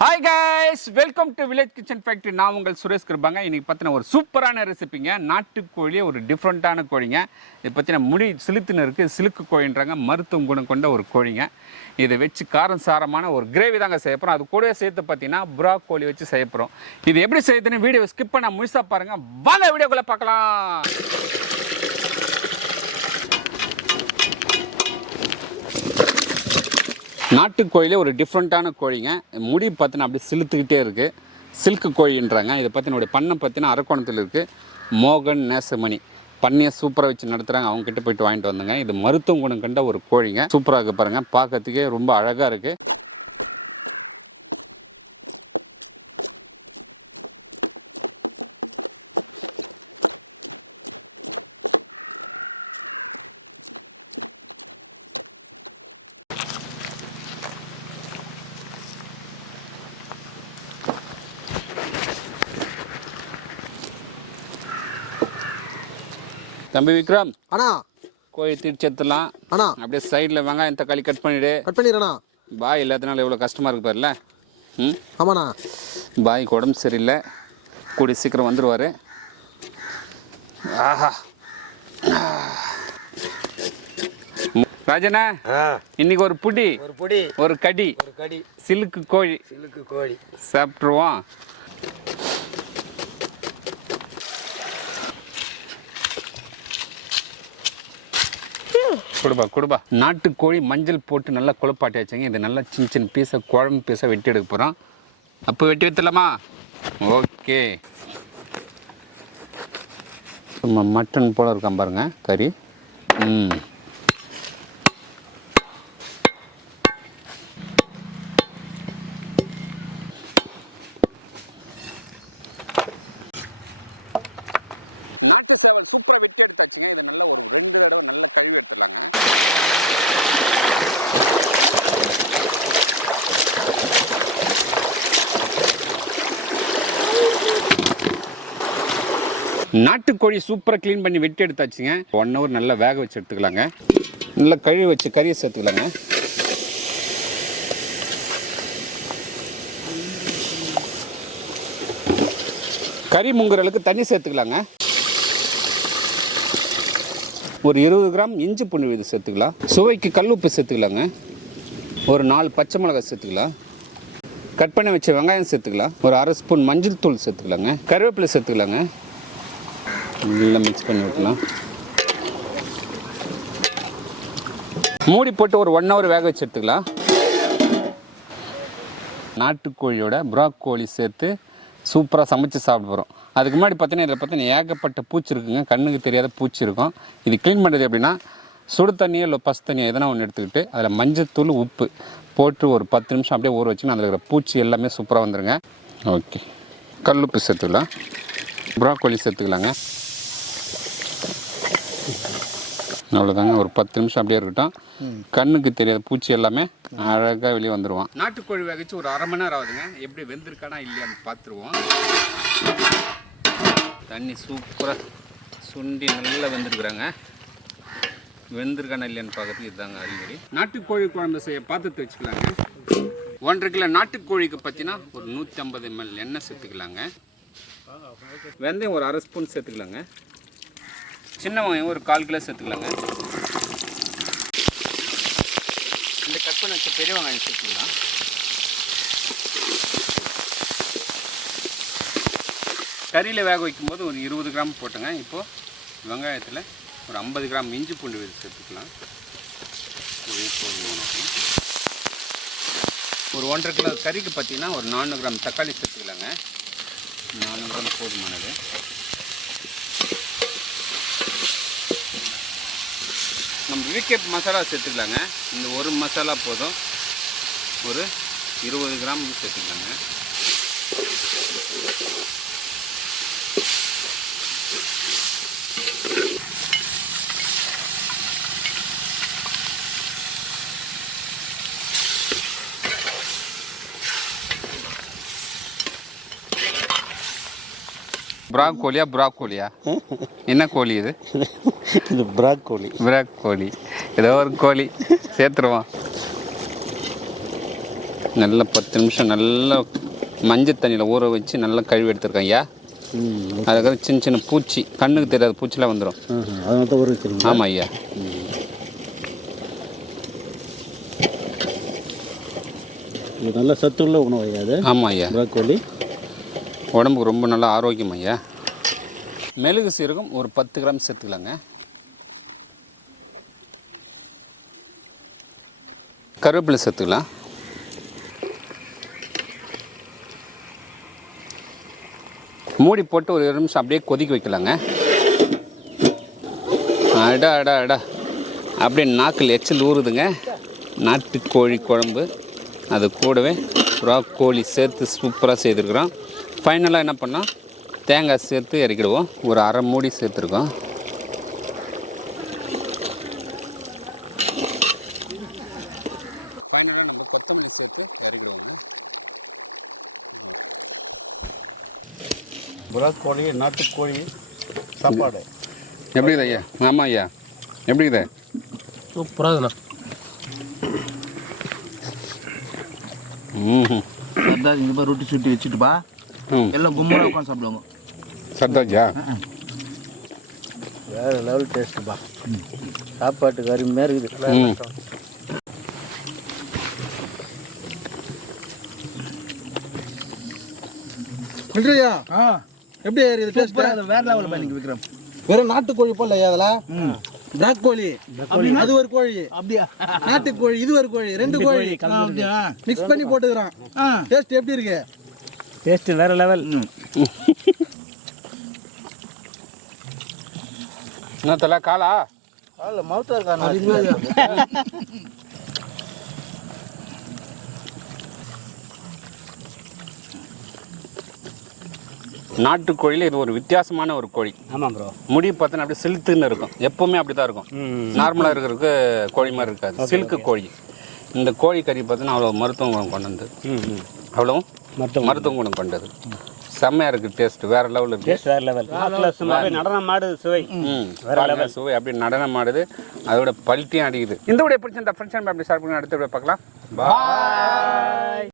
Hi guys, welcome to village kitchen factory. நான் உங்கள் சுரேஷ் கிருபாங்க. இன்னைக்கு பற்றின ஒரு சூப்பரான ரெசிபிங்க. நாட்டுக்கோழியே ஒரு டிஃப்ரெண்ட்டான கோழிங்க. இதை பற்றின முடி சிலுத்துன்னு இருக்குது. சிலுக்கு கோழின்றாங்க. மருத்துவ குணம் கொண்ட ஒரு கோழிங்க. இதை வச்சு காரம் சாரமான ஒரு கிரேவி தாங்க செய்ய போகிறோம். அது கூட சேர்த்து பார்த்தீங்கன்னா புறாக்கோழி வச்சு செய்ய போகிறோம். இது எப்படி செய்யுதுன்னு வீடியோ ஸ்கிப் பண்ண முழுசாக பாருங்கள். வாங்க வீடியோக்குள்ளே பார்க்கலாம். நாட்டுக்கோழிலே ஒரு டிஃப்ரெண்ட்டான கோழிங்க. முடி பார்த்தினா அப்படி சிலுத்துக்கிட்டே இருக்குது. சில்க்கு கோழின்றாங்க. இதை பற்றினுடைய பண்ணை பார்த்தினா அரக்கோணத்தில் இருக்குது. மோகன் நேசமணி பண்ணையை சூப்பராக வச்சு நடத்துகிறாங்க. அவங்ககிட்ட போய்ட்டு வாங்கிட்டு வந்தேங்க. இது மருத்துவ குணம் கண்ட ஒரு கோழிங்க. சூப்பராக இருக்குது பாருங்கள். பார்க்கறதுக்கே ரொம்ப அழகாக இருக்குது. தம்பி விக்ரம், அண்ணா கோழி தீர்ச்சத்துலாம் அண்ணா அப்படியே சைடில் வெங்காயம் தக்காளி கட் பண்ணிடுறேண்ணா. பாய் இல்லாதனால எவ்வளோ கஷ்டமாக இருக்கு பாருல. ஆமாண்ணா. பாய்க்கு உடம்பு சரியில்லை, கூடி சீக்கிரம் வந்துடுவார். ஆஹா ராஜனா, இன்னைக்கு ஒரு புடி ஒரு கடி சிலுக்கு கோழி சாப்பிட்ருவோம். கொடுப்பா. நாட்டுக்கோழி மஞ்சள் போட்டு நல்லா குழப்பாட்டி வச்சுங்க. இது நல்லா சின்ன சின்ன பீஸை குழம்பு பீஸை வெட்டி எடுக்க போகிறோம். அப்போ வெட்டி வைத்தலாமா? ஓகே. சும்மா மட்டன் போல் இருக்கான் பாருங்க கறி. நாட்டு சேவை சூப்பராக வெட்டி எடுத்து வச்சுங்க. இது நல்லா ஒரு 2 இடம் நல்லா கை வைக்கலாம். நாட்டுக்கோழி சூப்பராக க்ளீன் பண்ணி வெட்டி எடுத்தாச்சுங்க. 1 ஹவர் நல்லா வேக வச்சு எடுத்துக்கலாங்க. நல்லா கழுவி வச்சு கறியை சேர்த்துக்கலாங்க. கறி முங்குற அளவுக்கு தண்ணி சேர்த்துக்கலாங்க. ஒரு 20 கிராம் இஞ்சி பூண்டு விழுது சேர்த்துக்கலாம். சுவைக்கு கல் உப்பு சேர்த்துக்கலாங்க. ஒரு 4 பச்சை மிளகாய் சேர்த்துக்கலாம். கட் பண்ணி வச்ச வெங்காயம் சேர்த்துக்கலாம். ஒரு 1/2 ஸ்பூன் மஞ்சள் தூள் சேர்த்துக்கலாங்க. கருவேப்பிலை சேர்த்துக்கலாங்க. நல்லா மிக்ஸ் பண்ணி விட்டுலாம். மூடி போட்டு ஒரு 1 ஹவர் வேக வச்சு எடுத்துக்கலாம். நாட்டுக்கோழியோட புறாக்கோழி சேர்த்து சூப்பராக சமைச்சு சாப்பிட போகிறோம். அதுக்கு முன்னாடி பார்த்தீங்கன்னா இதில் பார்த்தீங்கன்னா ஏகப்பட்ட பூச்சி இருக்குங்க. கண்ணுக்கு தெரியாத பூச்சி இருக்கும். இது க்ளீன் பண்ணுறது எப்படின்னா, சுடு தண்ணியோ இல்லை பசு தண்ணியோ எதனா ஒன்று எடுத்துக்கிட்டு அதில் மஞ்சத்தூள் உப்பு போட்டு ஒரு 10 நிமிஷம் அப்படியே ஊற வச்சுன்னா அதில் இருக்கிற பூச்சி எல்லாமே சூப்பராக வந்துடுங்க. ஓகே, கல்லுப்பு சேர்த்துக்கலாம். புறாக்கோழி சேர்த்துக்கலாங்க. அவ்வளோதாங்க. ஒரு 10 நிமிஷம் அப்படியே இருக்கட்டும். கண்ணுக்கு தெரியாத பூச்சி எல்லாமே அழகாக வெளியே வந்துடுவான். நாட்டுக்கோழி வேகச்சு ஒரு 1/2 மணி நேரம் ஆகுதுங்க. எப்படி வெந்திருக்கானா இல்லையான்னு பார்த்துருவோம். தண்ணி சூப்பராக சுண்டி நல்லா வெந்திருக்குறாங்க. வெந்திருக்கானா இல்லையான்னு பார்க்கறதுக்கு இதுதாங்க அறிகுறி. நாட்டுக்கோழி குழம்பு செய்ய பாத்திரத்தை வச்சுக்கலாங்க. 1.5 கிலோ நாட்டுக்கோழிக்கு பார்த்தீங்கன்னா ஒரு 150 ml எண்ணெய் சேர்த்துக்கலாங்க. வெந்தயம் ஒரு 1/2 ஸ்பூன் சேர்த்துக்கலாங்க. சின்ன வெங்காயம் ஒரு 1/4 கிலோ சேர்த்துக்கலாங்க. இந்த கட் பண்ணி வச்ச பெரிய வெங்காயம் சேர்த்துக்கலாம். கறியில் வேக வைக்கும்போது ஒரு 20 கிராம் போட்டுங்க. இப்போது வெங்காயத்தில் ஒரு 50 கிராம் இஞ்சி பூண்டு விழுது சேர்த்துக்கலாம். ஒரு 1.5 கிலோ கறிக்கு பார்த்தீங்கன்னா ஒரு 400 கிராம் தக்காளி சேர்த்துக்கலாங்க. 400 கிராம் போதுமானது. நம்ம விகேப் மசாலா சேர்த்துக்கலாங்க. இந்த ஒரு மசாலா போதும். ஒரு 20 கிராம் சேர்த்துக்கலாங்க. புறாக்கோழியா என்ன கோழி இது? இது புறாக்கோழி ஏதோ ஒரு கோழி சேர்த்துருவோம். நல்லா 10 நிமிஷம் நல்லா மஞ்சள் தண்ணியில் ஊற வச்சு நல்லா கழுவி எடுத்துருக்கேன் ஐயா. அதுக்கப்புறம் சின்ன சின்ன பூச்சி, கண்ணுக்கு தெரியாத பூச்சிலாம் வந்துடும். அதனால தான் ஊற வச்சுருங்க. ஆமாம் ஐயா. இது நல்ல சத்துள்ள உணவு ஐயா அது. ஆமாம் ஐயா. ப்ராக்கோலி உடம்புக்கு ரொம்ப நல்லா ஆரோக்கியம் ஐயா. மெழுகு சீரகம் ஒரு 10 கிராம் சேர்த்துக்கலாங்க. கருவேப்பிலை சேர்த்துக்கலாம். மூடி போட்டு ஒரு 2 நிமிஷம் அப்படியே கொதிக்க வைக்கலாங்க. அடா அடா அடா அப்படியே நாக்கில் எச்சில் ஊறுதுங்க. நாட்டுக்கோழி குழம்பு, அது கூடவே ப்ராக்கோலி சேர்த்து சூப்பராக செய்திருக்கிறோம். ஃபைனலாக என்ன பண்ணால் தேங்காய் சேர்த்து இறக்கிடுவோம். ஒரு அரை மூடி சேர்த்துருக்கோம். ஃபைனலாக நம்ம கொத்தமல்லி சேர்த்து இறக்கிடுவோங்க. ப்ராக்கோலி நாட்டுக்கோழி சாப்பாடு எப்படி இது ஐயா? ஆமாம் ஐயா, எப்படி இது? சூப்பராக இருக்குண்ணா. சர்தார் இங்கே போய் ரொட்டி சுட்டி வச்சுட்டுப்பா, எல்லாம் கும்பலாக உட்காந்து சாப்பிடுவாங்க. சர்தாஜா வேறு லெவல் டேஸ்ட்டுப்பா. சாப்பாட்டுக்கு அருமையாக இருக்குது. இல்லையா எப்படி இது டேஸ்ட்? வேற லெவலில் பண்ணி விற்கிறோம். வெறும் நாட்டுக்கோழி போல ஐயா அதில் ப்ராக்கோலி அது ஒரு கோழி, அப்படியா? நாட்டுக்கோழி இது ஒரு கோழி, 2 கோழி மிக்ஸ் பண்ணி போட்டுக்கிறான். டேஸ்ட் எப்படி இருக்கு? டேஸ்ட் வேற லெவல். என்ன தலை காலா? மவுத்தா இருக்கா? நாட்டுக்கோழியில் இது ஒரு வித்தியாசமான ஒரு கோழி. ஆமாம் ப்ரோ. முடி பார்த்தோன்னா அப்படியே சிலுத்துன்னு இருக்கும். எப்போவுமே அப்படி தான் இருக்கும். நார்மலாக இருக்கிறதுக்கு கோழி மாதிரி இருக்காது. சில்க்கு கோழி. இந்த கோழி கறி பார்த்தோன்னா அவ்வளோ மருத்துவ குணம் கொண்டது. அவ்வளோ மருத்துவ குணம் கொண்டது. செம்மையாக இருக்குது. டேஸ்ட் வேறு லெவலில் இருக்குது. டேஸ்ட் வேற லெவல். நடனம் ஆடுது சுவை. சுவை அப்படி நடனம் ஆடுது. அதோட பல்ட்டியும் அடிக்குது. இந்த வீடியோ பிடிச்சிருந்தா ஃப்ரெண்ட்ஸ் அப்படி ஷேர் பண்ணி அடுத்த வீடியோ பார்க்கலாம். பாய்.